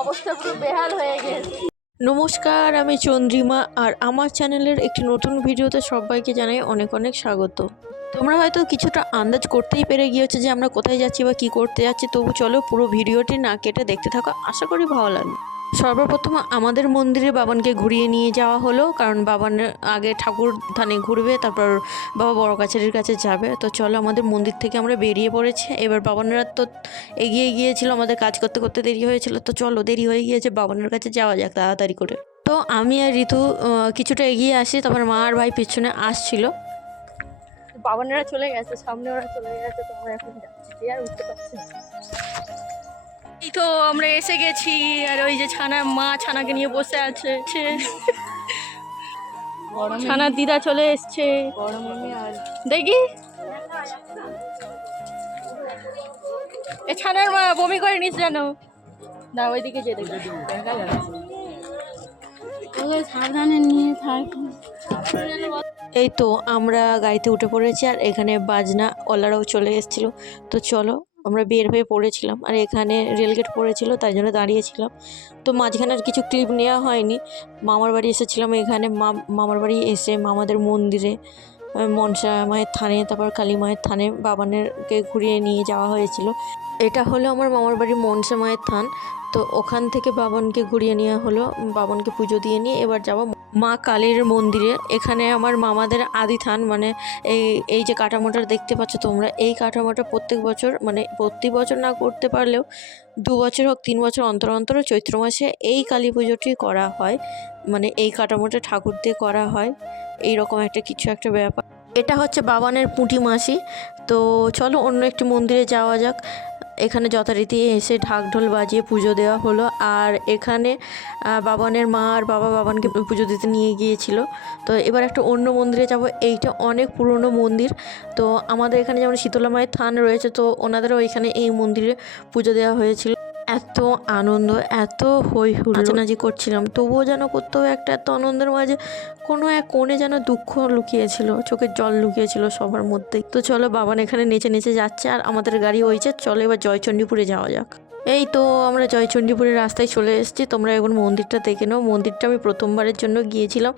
অবস্থা পুরো বেহাল হয়ে গেছে। নমস্কার, আমি চন্দ্রিমা আর আমার চ্যানেলের একটি নতুন ভিডিওতে সবাইকে জানাই অনেক অনেক স্বাগত। তোমরা হয়তো কিছুটা আন্দাজ করতেই পেরে গিয়েছে যে আমরা কোথায় যাচ্ছি বা কি করতে যাচ্ছি, তবু চলো পুরো ভিডিওটি না কেটে দেখতে থাকো। আশা করি ভালো লাগবে সর্বপ্রথম আমাদের মন্দিরে বাবানকে ঘুরিয়ে নিয়ে যাওয়া হলো, কারণ বাবান আগে ঠাকুর থানে ঘুরবে, তারপর বাবা বড় কাছারির কাছে যাবে। তো চলো আমাদের মন্দির থেকে আমরা বেরিয়ে পড়েছি। এবার বাবানরা তো এগিয়ে গিয়েছিল আমাদের কাজ করতে করতে দেরি হয়েছিল, তো চলো দেরি হয়ে গিয়েছে, বাবানের কাছে যাওয়া যাক তাড়াতাড়ি করে। তো আমি আর ঋতু কিছুটা এগিয়ে আসি, তারপর মা আর ভাই পিছনে আসছিল। বাবানেরা চলে গেছে, সামনে ওরা চলে গেছে তোমরা এখন যাচ্ছি আর উঠতে পারছি। এই তো আমরা এসে গেছি আর ওই যে ছানা মা ছানাকে নিয়ে বসে আছে। ছানার দিদা চলে এসছে। দেখি। এ ছানার মা বমি করে নিস যেন। না ওইদিকে যে দেখি। সাবধানে নিয়ে এই তো আমরা গাড়িতে উঠে পড়েছি আর এখানে বাজনা ওলারাও চলে এসেছিল। তো চলো আমরা বের হয়ে পড়েছিলাম। আর এখানে রেলগেট পড়েছিল, তাই জন্য দাঁড়িয়েছিলাম। তো মাঝখানে আর কিছু ক্লিপ নেওয়া হয়নি। মামার বাড়ি এসেছিলাম এখানে। মামার বাড়ি এসে মামাদের মন্দিরে মনসা মায়ের থানে, তারপর কালী মায়ের থানে বাবানেরকে ঘুরিয়ে নিয়ে যাওয়া হয়েছিল। এটা হলো আমার মামার বাড়ি মনসা মায়ের থান। তো ওখান থেকে বাবানকে ঘুরিয়ে নেওয়া হলো। বাবানকে পুজো দিয়ে নিয়ে এবার যাব মা কালীর মন্দিরে। এখানে আমার মামাদের আদি থান মানে এই এই যে কাঠামোটা দেখতে পাচ্ছ তোমরা, এই কাঠামোটা প্রত্যেক বছর মানে প্রতি বছর না করতে পারলেও দু বছর হোক, তিন বছর অন্তর অন্তর চৈত্র মাসে এই কালী পুজোটি করা হয়। মানে এই কাঠামোটা ঠাকুর দিয়ে করা হয়। এই রকম একটা কিছু একটা ব্যাপার। এটা হচ্ছে বাবানের পুঁটি মাসি। তো চলো অন্য একটি মন্দিরে যাওয়া যাক। এখানে যথারীতি এসে ঢাক ঢোল বাজিয়ে পুজো দেওয়া হলো। আর এখানে বাবানের মা আর বাবা বাবানকে পুজো দিতে নিয়ে গিয়েছিল। তো এবার একটা অন্য মন্দিরে যাব। এইটা অনেক পুরনো মন্দির। তো আমাদের এখানে যেমন শীতলা মায়ের থান রয়েছে, তো ওনাদেরও এখানে এই মন্দিরে পুজো দেওয়া হয়েছিল। এত আনন্দ, এত হই হুল্লোনাজি করছিলাম, তবুও যেন করতেও একটা এত আনন্দের মাঝে কোনো এক কোণে যেন দুঃখ লুকিয়েছিল, চোখের জল লুকিয়েছিল সবার মধ্যে তো চলো বাবান এখানে নেচে নেচে যাচ্ছে আর আমাদের গাড়ি হয়েছে, চলো এবার জয়চণ্ডীপুরে যাওয়া যাক। এই তো আমরা জয়চণ্ডীপুরের রাস্তায় চলে এসেছি। তোমরা এখন মন্দিরটা দেখে নাও। মন্দিরটা আমি প্রথমবারের জন্য গিয়েছিলাম।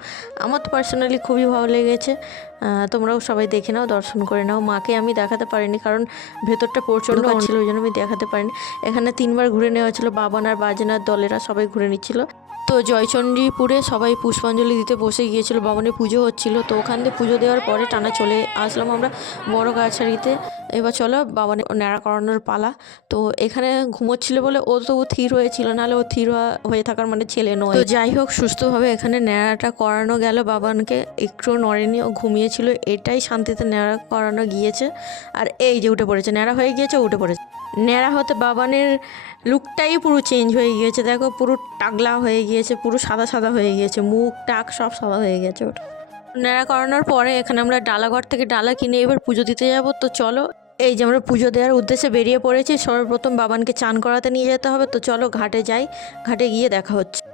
আমার তো পার্সোনালি খুবই ভালো লেগেছে। তোমরাও সবাই দেখে নাও দর্শন করে নাও। মাকে আমি দেখাতে পারিনি কারণ ভেতরটা প্রচণ্ড ছিল ওই জন্য আমি দেখাতে পারিনি। এখানে তিনবার ঘুরে নেওয়া ছিল বাবান আর বাজনার দলেরা সবাই ঘুরে নিচ্ছিল। তো জয়চণ্ডীপুরে সবাই পুষ্পাঞ্জলি দিতে বসে গিয়েছিল বাবানের পুজো হচ্ছিল। তো ওখান থেকে পুজো দেওয়ার পরে টানা চলে আসলাম আমরা বড় গাছারিতে। এবার চলো বাবানের ন্যাড়া করানোর পালা। তো এখানে ঘুমোচ্ছিল বলে ও তো থির হয়েছিল, নাহলে ও থির হয়ে থাকার মানে ছেলে নয়। তো যাই হোক, সুস্থভাবে এখানে ন্যাড়াটা করানো গেল। বাবানকে একটু নড়েনি, ও ঘুমিয়েছিল। এটাই শান্তিতে ন্যাড়া করানো গিয়েছে। আর এই যে উঠে পড়েছে, ন্যাড়া হয়ে গিয়েছে উঠে পড়েছে। ন্যাড়া হতে বাবানের লুকটাই পুরো চেঞ্জ হয়ে গিয়েছে। দেখো, পুরো টাগলা হয়ে গিয়েছে, পুরো সাদা সাদা হয়ে গিয়েছে, মুখ, টাক সব সাদা হয়ে গেছে ওর ন্যাড়া করানোর পরে এখানে আমরা ডালাঘর থেকে ডালা কিনে এবার পুজো দিতে যাব। তো চলো, এই যে আমরা পুজো দেওয়ার উদ্দেশ্যে বেরিয়ে পড়েছি, সর্বপ্রথম বাবানকে চান করাতে নিয়ে যেতে হবে। তো চলো, ঘাটে যাই, ঘাটে গিয়ে দেখা হচ্ছে।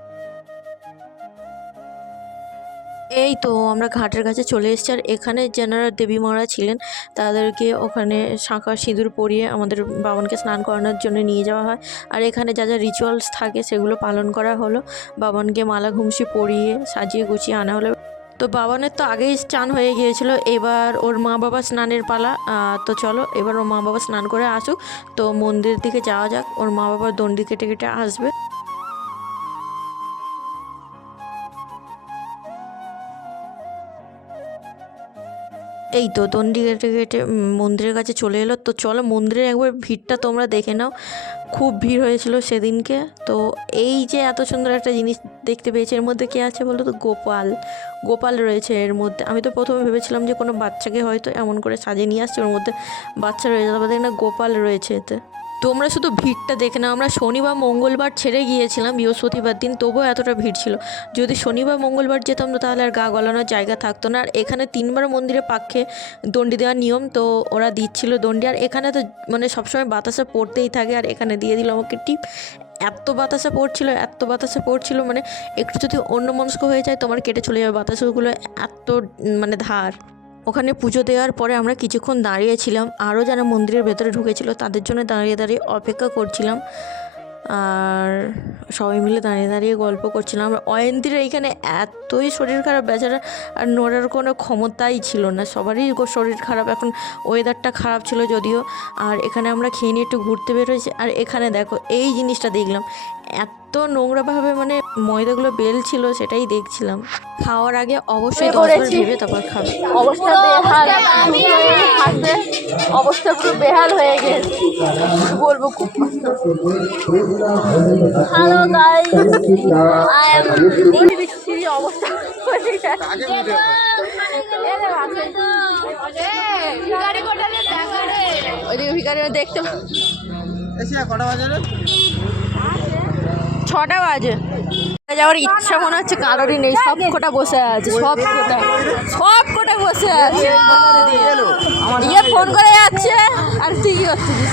এই তো আমরা ঘাটের কাছে চলে এসেছি। আর এখানে যেনারা দেবী মারা ছিলেন, তাদেরকে ওখানে শাঁখা সিঁদুর পরিয়ে আমাদের বাবানকে স্নান করানোর জন্য নিয়ে যাওয়া হয়। আর এখানে যা যা রিচুয়ালস থাকে সেগুলো পালন করা হলো। বাবানকে মালা ঘুমসি পরিয়ে সাজিয়ে গুছিয়ে আনা হলো। তো বাবানের তো আগেই স্নান হয়ে গিয়েছিল, এবার ওর মা বাবা স্নানের পালা। তো চলো, এবার ওর মা বাবা স্নান করে আসুক। তো মন্দিরের দিকে যাওয়া যাক, ওর মা বাবার দণ্ডি কেটে কেটে আসবে। এই তো দণ্ডি গেটে গেটে মন্দিরের কাছে চলে এলো। তো চলো মন্দিরের একবার ভিড়টা তোমরা দেখে নাও। খুব ভিড় হয়েছিল সেদিনকে। তো এই যে এত সুন্দর একটা জিনিস দেখতে পেয়েছি, এর মধ্যে কে আছে বলো তো? গোপাল। গোপাল রয়েছে এর মধ্যে। আমি তো প্রথমে ভেবেছিলাম যে কোনো বাচ্চাকে হয়তো এমন করে সাজিয়ে নিয়ে আসছে, ওর মধ্যে বাচ্চা রয়েছে। তারপর না গোপাল রয়েছে এতে। তোমরা শুধু ভিড়টা দেখে নাও। আমরা শনিবার মঙ্গলবার ছেড়ে গিয়েছিলাম বৃহস্পতিবার দিন, তবুও এতটা ভিড় ছিল। যদি শনিবার মঙ্গলবার যেতাম, তো তাহলে আর গা গলানোর জায়গা থাকতো না। আর এখানে তিনবার মন্দিরে পাক্ষে দণ্ডি দেওয়ার নিয়ম তো ওরা দিচ্ছিল দণ্ডি। আর এখানে তো মানে সবসময় বাতাসে পড়তেই থাকে। আর এখানে দিয়ে দিল আমাকে টিপ। এত বাতাসে পড়ছিল, এত বাতাসে পড়ছিল মানে একটু যদি অন্য মনস্ক হয়ে যায়, তোমার কেটে চলে যাবে বাতাসগুলো। এত মানে ধার। ওখানে পুজো দেওয়ার পরে আমরা কিছুক্ষণ দাঁড়িয়েছিলাম আরও যারা মন্দিরের ভেতরে ঢুকেছিল, তাদের জন্য দাঁড়িয়ে দাঁড়িয়ে অপেক্ষা করছিলাম। আর সবাই মিলে দাঁড়িয়ে দাঁড়িয়ে গল্প করছিলাম। অয়ন্তীর এইখানে এতই শরীর খারাপ, বেচারা আর নোড়ার কোনো ক্ষমতাই ছিল না। সবারই শরীর খারাপ, এখন ওয়েদারটা খারাপ ছিল যদিও। আর এখানে আমরা খেয়ে নিয়ে একটু ঘুরতে বেরোয়েছি আর এখানে দেখো, এই জিনিসটা দেখলাম। এত নোংরাভাবে মানে ময়দাগুলো বেল ছিল সেটাই দেখছিলাম। খাওয়ার আগে অবশ্যই দশবার ভেবে তারপর খাবে। অবস্থা বেহাল। অবস্থা পুরো বেহাল হয়ে গেছে। বলব খুব হ্যালো গাইস আই এম বলি অবস্থা। ওইদিকে ভিকারি দেখতে পা- ছটা বাজে। যাওয়ার ইচ্ছা মনে হচ্ছে কারোরই নেই সব কোটা বসে আছে সব কটা সব কোটা বসে আছে। ইয়ে ফোন করে যাচ্ছে আর তুই কি করছিস?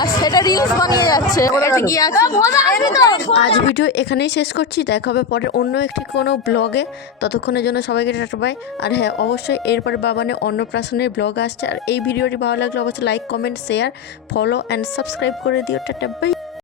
আর সেটা রিলস বানিয়ে যাচ্ছে। আজ ভিডিও এখানেই শেষ করছি দেখা হবে পরে অন্য একটি কোনো ব্লগে ততক্ষণের জন্য সবাইকে টাটা বাই আর হ্যাঁ অবশ্যই এরপরে বাবানে অন্নপ্রাশনের ব্লগ আসছে। আর এই ভিডিওটি ভালো লাগলে অবশ্যই like comment share follow and subscribe করে দিও। Tata bye